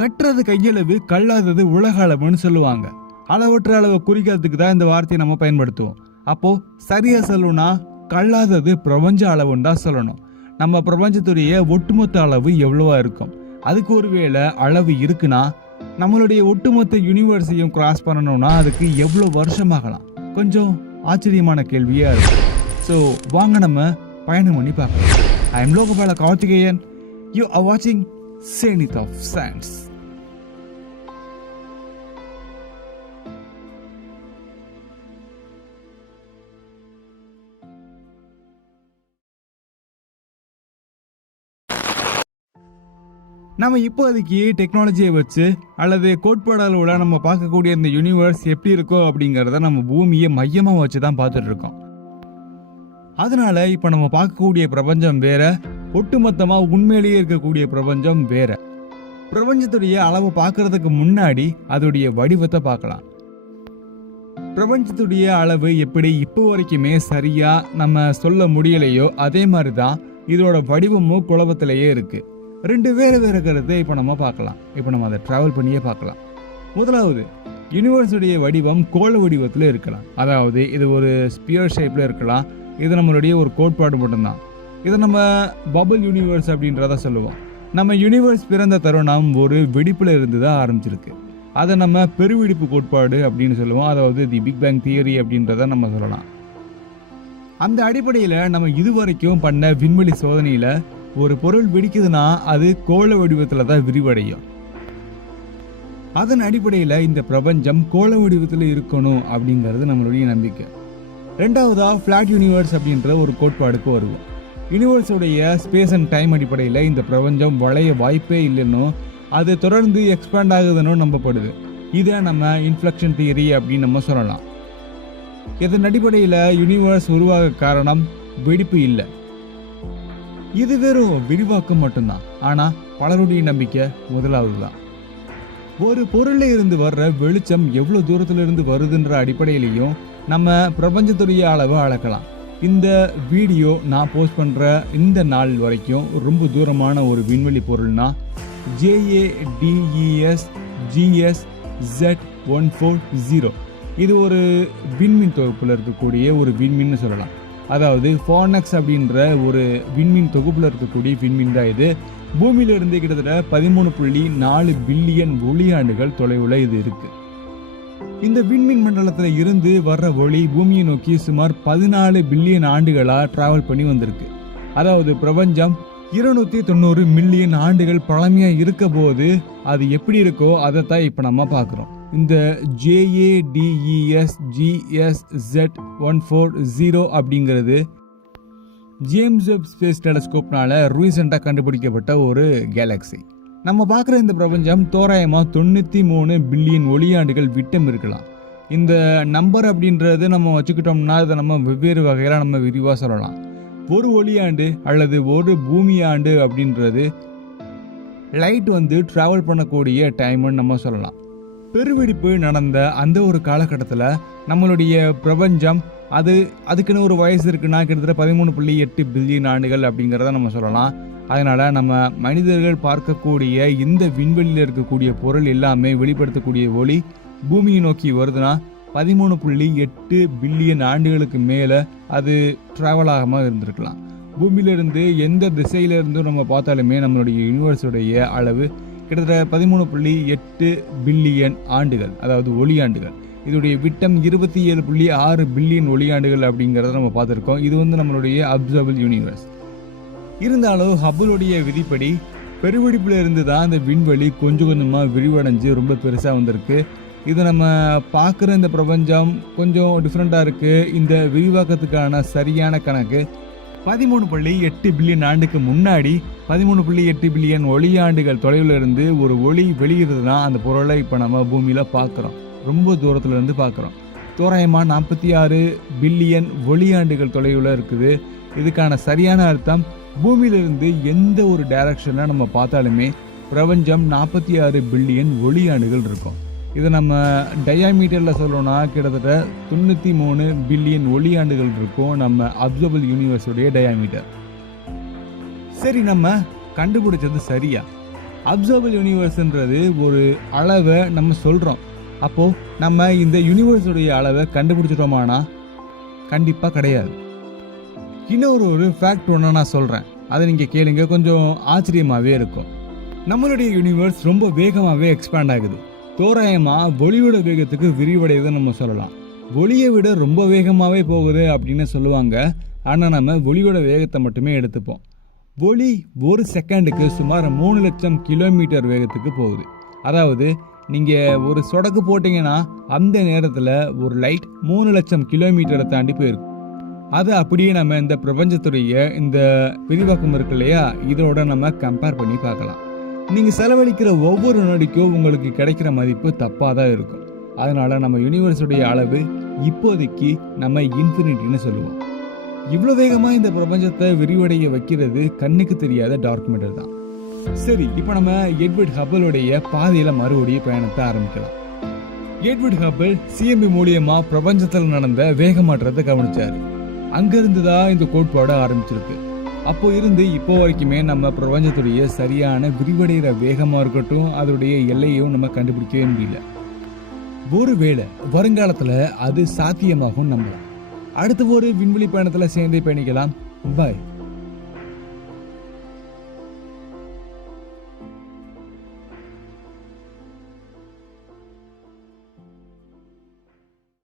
கட்டுறது கையளவு, கல்லாதது உலக அளவுன்னு சொல்லுவாங்க. அளவற்ற அளவை குறிக்கிறதுக்கு தான் இந்த வார்த்தையை நம்ம பயன்படுத்துவோம். அப்போ சரியா சொல்லணும்னா கல்லாதது பிரபஞ்ச அளவுன்னு தான் சொல்லணும். நம்ம பிரபஞ்சத்துடைய ஒட்டுமொத்த அளவு எவ்வளவா இருக்கும்? அதுக்கு ஒருவேளை அளவு இருக்குன்னா நம்மளுடைய ஒட்டுமொத்த யூனிவர்ஸையும் கிராஸ் பண்ணணும்னா அதுக்கு எவ்வளோ வருஷமாகலாம்? கொஞ்சம் ஆச்சரியமான கேள்வியா இருக்கு. ஸோ வாங்க நம்ம பயணம் பண்ணி பார்க்கலாம். I am Logabala Karthikeyan. You are வாட்சிங் Zenith of Science. நம்ம இப்போதைக்கு டெக்னாலஜியை வச்சு அல்லது கோட்பாடாளோட நம்ம பார்க்கக்கூடிய இந்த யூனிவர்ஸ் எப்படி இருக்கோ அப்படிங்கிறத நம்ம பூமியை மையமாக வச்சு தான் பார்த்துட்டு இருக்கோம். அதனால இப்போ நம்ம பார்க்கக்கூடிய பிரபஞ்சம் வேற, ஒட்டுமொத்தமாக உண்மையிலேயே இருக்கக்கூடிய பிரபஞ்சம் வேற. பிரபஞ்சத்துடைய அளவை பார்க்கறதுக்கு முன்னாடி அதோடைய வடிவத்தை பார்க்கலாம். பிரபஞ்சத்துடைய அளவு எப்படி இப்போ வரைக்குமே சரியா நம்ம சொல்ல முடியலையோ அதே மாதிரி தான் இதோட வடிவமும் குழப்பத்திலேயே இருக்கு. ரெண்டு வேறு வேறு கருத்தை இப்போ நம்ம பார்க்கலாம். இப்போ நம்ம அதை டிராவல் பண்ணியே பார்க்கலாம். முதலாவது, யூனிவர்ஸுடைய வடிவம் கோள வடிவத்தில் இருக்கலாம். அதாவது இது ஒரு ஸ்பியர் ஷேப்பில் இருக்கலாம். இது நம்மளுடைய ஒரு கோட்பாடு மட்டும்தான். இதை நம்ம பபிள் யூனிவர்ஸ் அப்படின்றத சொல்லுவோம். நம்ம யூனிவர்ஸ் பிறந்த தருணம் ஒரு வெடிப்பில் இருந்து தான் ஆரம்பிச்சிருக்கு. அதை நம்ம பெருவெடிப்பு கோட்பாடு அப்படின்னு சொல்லுவோம். அதாவது தி பிக் பேங் தியரி அப்படின்றத நம்ம சொல்லலாம். அந்த அடிப்படையில் நம்ம இதுவரைக்கும் பண்ண விண்வெளி சோதனையில் ஒரு பொருள் வெடிக்குதுன்னா அது கோள வடிவத்தில் தான் விரிவடையும். அதன் அடிப்படையில் இந்த பிரபஞ்சம் கோள வடிவத்தில் இருக்கணும் அப்படிங்கிறது நம்மளுடைய நம்பிக்கை. ரெண்டாவதா ஃபிளாட் யூனிவர்ஸ் அப்படின்ற ஒரு கோட்பாடுக்கு வருவோம். யூனிவர்ஸுடைய ஸ்பேஸ் அண்ட் டைம் அடிப்படையில் இந்த பிரபஞ்சம் வளைய வாய்ப்பே இல்லைன்னு, அது தொடர்ந்து எக்ஸ்பேண்ட் ஆகுதுன்னு நம்பப்படுது. இதை நம்ம இன்ஃப்ளெக்ஷன் தியரி அப்படின்னு நம்ம சொல்லலாம். இதன் அடிப்படையில் யூனிவர்ஸ் உருவாக காரணம் வெடிப்பு இல்லை, இது வெறும் விரிவாக்கம் மட்டும்தான். ஆனால் பலருடைய நம்பிக்கை முதலாவது தான். ஒரு பொருளில் இருந்து வர்ற வெளிச்சம் எவ்வளோ தூரத்துல இருந்து வருதுன்ற அடிப்படையிலையும் நம்ம பிரபஞ்சத்துடைய அளவை அளக்கலாம். இந்த வீடியோ நான் போஸ்ட் பண்ணுற இந்த நாள் வரைக்கும் ரொம்ப தூரமான ஒரு விண்வெளி பொருள்னா JADES GSZ140. இது ஒரு விண்மீன் தொகுப்பில் இருக்கக்கூடிய ஒரு விண்மீன் சொல்லலாம். அதாவது ஃபார்னக்ஸ் அப்படின்ற ஒரு விண்மீன் தொகுப்பில் இருக்கக்கூடிய விண்மீன் தான் இது. பூமியிலிருந்து கிட்டத்தட்ட 13.4 பில்லியன் ஒளியாண்டுகள் தொலைவில் இது இருக்கு. இந்த விண்மீன் மண்டலத்தில் இருந்து வர்ற ஒளி பூமியை நோக்கி சுமார் 14 பில்லியன் ஆண்டுகளாக டிராவல் பண்ணி வந்திருக்கு. அதாவது பிரபஞ்சம் 290 மில்லியன் ஆண்டுகள் பழமையாக இருக்க போது அது எப்படி இருக்கோ அதை தான் இப்போ நம்ம பார்க்குறோம். இந்த JADES GSZ140 அப்படிங்கிறது ஜேம்ஸ் வெப் ஸ்பேஸ் டெலஸ்கோப்னால ரீசெண்டாக கண்டுபிடிக்கப்பட்ட ஒரு கேலக்சி. நம்ம பார்க்குற இந்த பிரபஞ்சம் தோராயமாக 93 பில்லியன் ஒளியாண்டுகள் விட்டம் இருக்கலாம். இந்த நம்பர் அப்படின்றது நம்ம வச்சுக்கிட்டோம்னா அதை நம்ம வெவ்வேறு வகையில் நம்ம விரிவாக சொல்லலாம். ஒரு ஒளியாண்டு அல்லது ஒரு பூமி ஆண்டு அப்படின்றது லைட் ட்ராவல் பண்ணக்கூடிய டைம்னு நம்ம சொல்லலாம். பெருவெடிப்பு நடந்த அந்த ஒரு காலகட்டத்தில் நம்மளுடைய பிரபஞ்சம் அதுக்குன்னு ஒரு வயசு இருக்குன்னா கிட்டத்தட்ட 13.8 பில்லியன் ஆண்டுகள் அப்படிங்கிறத நம்ம சொல்லலாம். அதனால் நம்ம மனிதர்கள் பார்க்கக்கூடிய இந்த விண்வெளியில் இருக்கக்கூடிய பொருள் எல்லாமே வெளிப்படுத்தக்கூடிய ஒளி பூமியை நோக்கி வருதுன்னா 13.8 பில்லியன் ஆண்டுகளுக்கு மேலே அது ட்ராவல் ஆகாமல் இருந்திருக்கலாம். பூமியிலிருந்து எந்த திசையிலிருந்தும் நம்ம பார்த்தாலுமே நம்மளுடைய யூனிவர்ஸுடைய அளவு கிட்டத்தட்ட 13.8 பில்லியன் ஆண்டுகள், அதாவது ஒளியாண்டுகள். இதோடைய விட்டம் 27.6 பில்லியன் ஒளியாண்டுகள் அப்படிங்கிறத நம்ம பார்த்துருக்கோம். இது நம்மளுடைய அப்சர்வபிள் யூனிவர்ஸ். இருந்தாலும் ஹப்பிளுடைய விதிப்படி பெருவெடிப்பில் இருந்து தான் இந்த விண்வெளி கொஞ்சம் கொஞ்சமாக விரிவடைஞ்சு ரொம்ப பெருசாக வந்திருக்கு. இது நம்ம பார்க்குற இந்த பிரபஞ்சம் கொஞ்சம் டிஃப்ரெண்ட்டாக இருக்குது. இந்த விரிவாக்கத்துக்கான சரியான கணக்கு 13.8 பில்லியன் ஆண்டுக்கு முன்னாடி 13.8 பில்லியன் ஒளியாண்டுகள் தொலைவில் இருந்து ஒரு ஒளி வெளியிடுறதுனா அந்த பொருளை இப்போ நம்ம பூமியில் பார்க்குறோம். ரொம்ப தூரத்தில் இருந்து பார்க்குறோம். தோராயமாக 46 பில்லியன் ஒளியாண்டுகள் தொலைவில் இருக்குது. இதுக்கான சரியான அர்த்தம், பூமியிலிருந்து எந்த ஒரு டைரக்ஷனில் நம்ம பார்த்தாலுமே பிரபஞ்சம் 46 பில்லியன் ஒளியாண்டுகள் இருக்கும். இதை நம்ம டயாமீட்டரில் சொல்லணும்னா கிட்டத்தட்ட 93 பில்லியன் ஒளியாண்டுகள் இருக்கும் நம்ம அப்சர்வபிள் யூனிவர்ஸுடைய டயாமீட்டர். சரி, நம்ம கண்டுபிடிச்சது சரியா? அப்சர்வபிள் யூனிவர்ஸ்ன்றது ஒரு அளவை நம்ம சொல்கிறோம். அப்போது நம்ம இந்த யூனிவர்ஸுடைய அளவை கண்டுபிடிச்சிட்டோமானா கண்டிப்பாக கிடையாது. இன்னொரு ஃபேக்ட் ஒன்று நான் சொல்கிறேன், அதை நீங்கள் கேளுங்க, கொஞ்சம் ஆச்சரியமாகவே இருக்கும். நம்மளுடைய யூனிவர்ஸ் ரொம்ப வேகமாகவே எக்ஸ்பேண்ட் ஆகுது. தோராயமாக ஒளியோட வேகத்துக்கு விரிவடையுதுன்னு நம்ம சொல்லலாம். ஒளியை விட ரொம்ப வேகமாகவே போகுது அப்படின்னு சொல்லுவாங்க. ஆனால் நம்ம ஒளியோட வேகத்தை மட்டுமே எடுத்துப்போம். ஒளி ஒரு செகண்டுக்கு சுமார் 3 லட்சம் கிலோமீட்டர் வேகத்துக்கு போகுது. அதாவது நீங்கள் ஒரு சொடக்கு போட்டிங்கன்னா அந்த நேரத்தில் ஒரு லைட் 3 லட்சம் கிலோமீட்டரை தாண்டி போயிருக்கும். அதை அப்படியே நம்ம இந்த பிரபஞ்சத்துடைய இந்த விரிவாக்கம் இருக்கு இல்லையா, இதோட நம்ம கம்பேர் பண்ணி பார்க்கலாம். நீங்கள் செலவழிக்கிற ஒவ்வொரு நொடிக்கும் உங்களுக்கு கிடைக்கிற மதிப்பு தப்பாக தான் இருக்கும். அதனால நம்ம யூனிவர்ஸுடைய அளவு இப்போதைக்கு நம்ம இன்ஃபினிட்டின்னு சொல்லுவோம். இவ்வளோ வேகமாக இந்த பிரபஞ்சத்தை விரிவடைய வைக்கிறது கண்ணுக்கு தெரியாத டார்க் மேட்டர் தான். சரி, இப்போ நம்ம எட்வர்ட் ஹப்பிளுடைய பாதையில் மறுபடியும் பயணத்தை ஆரம்பிக்கலாம். எட்வர்ட் ஹப்பிள் சிஎம்பி மூலியமா பிரபஞ்சத்தில் நடந்த வேக மாற்றத்தை கவனிச்சாரு. அங்கிருந்து தான் இந்த கோட்பாடு ஆரம்பிச்சிருக்கு. அப்போ இருந்து இப்போ வரைக்குமே நம்ம பிரபஞ்சத்துடைய சரியான விரிவடைகிற வேகமாக இருக்கட்டும், அதோடைய எல்லையும் நம்ம கண்டுபிடிக்கவே முடியல. ஒருவேளை வருங்காலத்தில் அது சாத்தியமாகும் நம்பலாம். அடுத்த ஒரு விண்வெளி பயணத்தில் சேர்ந்தே பயணிக்கலாம். பாய்.